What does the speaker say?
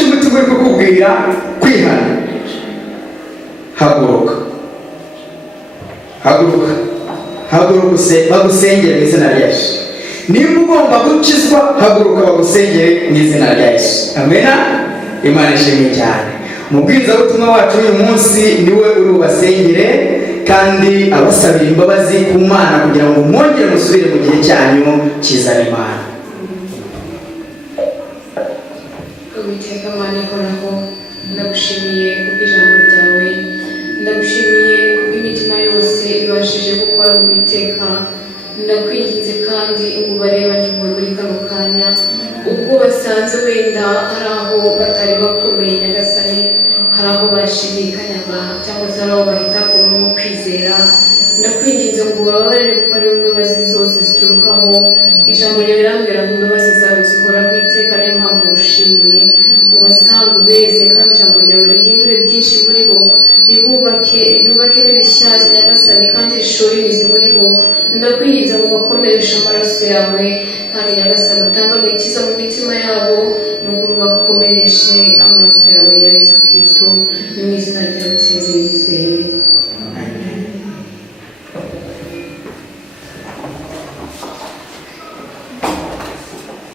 icyo umutima uri kukubwira kwihana. Haguruka haguruka haguruka bagusengere mu izina rya Yesu. Nimba ugomba gukizwa haguruka bagusengere mu izina rya Yesu. Amena. Imana ishimwe cyane. Umubwiriza w'ubutumwa wacu uyu munsi niwe uri bubasengere kandi abasabira imbabazi ku Mana kugira ngo mwongere musubire mu gihe cyanyu kizana Imana. Uwiteka Mana ihoraho, ndagushimiye kubw'ijambo ryawe, ndagushimiye kubw'imitima yose ibashije gukora mu Uwiteka. Ndakwinginze kandi ngo ubarebane impuhwe muri kano kanya, ubwo basanze wenda hari aho batari bakomeye Nyagasani, hari aho bashidikanyaga cyangwa se hari aho bahita mu kwizera. Ndakwinginze ngo ubabarire kuko ariwe imbabazi zose ziturukaho. Ijambo ryawe rirambwira ngo imbabazi zawe zihoraho iteka, niyo mpamvu ushimiye. Ubasanga ubeze kandi ijambo ryawe rihindure byinshi muri bo, ryubake n'ibishyashya Nyagasani kandi rishore imizi muri bo. Ndakwinginze ngo bakomereshe amaraso yawe kandi Nyagasani utange agakiza mu mitima yabo, nuko bakomereshe amaraso yawe ya Yesu Kristo. Ni mu izina rya Nsinzi nizeye.